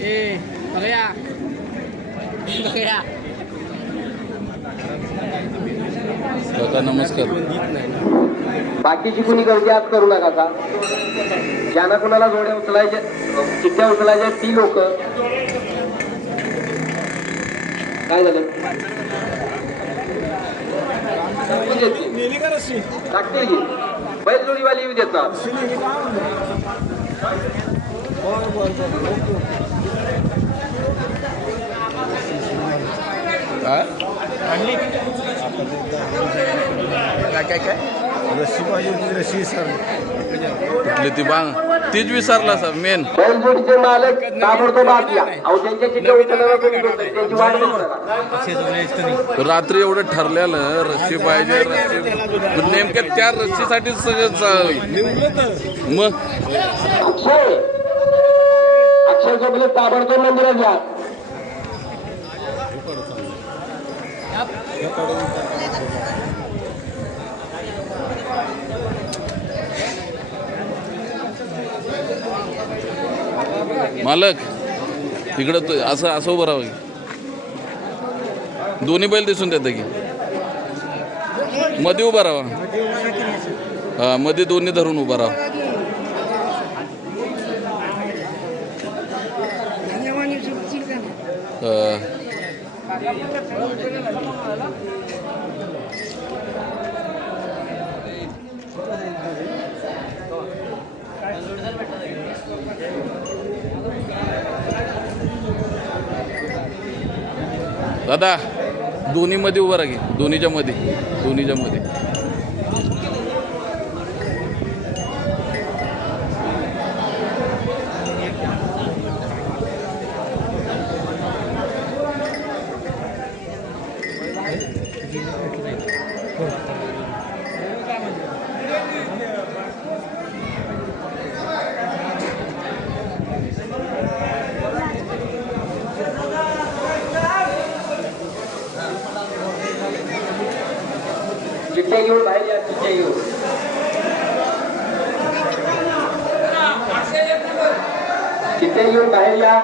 ए बघूया बघूया काका नमस्कार. बाकीची कुणी गर्दी आज करू नका का? ज्यांना कुणाला जोड्या उचलायच्या चिठ्ठ्या उचलायच्या ती लोक. काय झालं? टाकतील की? बैलजोडीवाली येऊ देत ना. काय काय काय? पाहिजे कुठली ती बांग? तीच विसरला सर मेन बैलजोडीचे मालक ताबडतोब आत या. अहो त्यांच्या चिठ्ठ्या उचलायला कोणी नव्हतं. त्यांची वाट बघू नका रात्री एवढं ठरलेलं रस्सी पाहिजे रस्सी नेमक्या त्या रस्सीसाठीच सगळं चा- मग? अक्षय! अक्षय झोपले ताबडतोब मंदिरात मालक इकडं तू- असं असं उभं राहावं की दोन्ही बैल दिसून देतं की. मध्ये उभा राहा. हा मध्ये दोन्ही धरून उभा राहा. अं, दादा दोन्हीमध्ये उभं राहील दोन्हीच्या मध्ये दोन्हीच्या मध्ये. Chichéu đấy nha, chichéu. Chichéu đấy nha.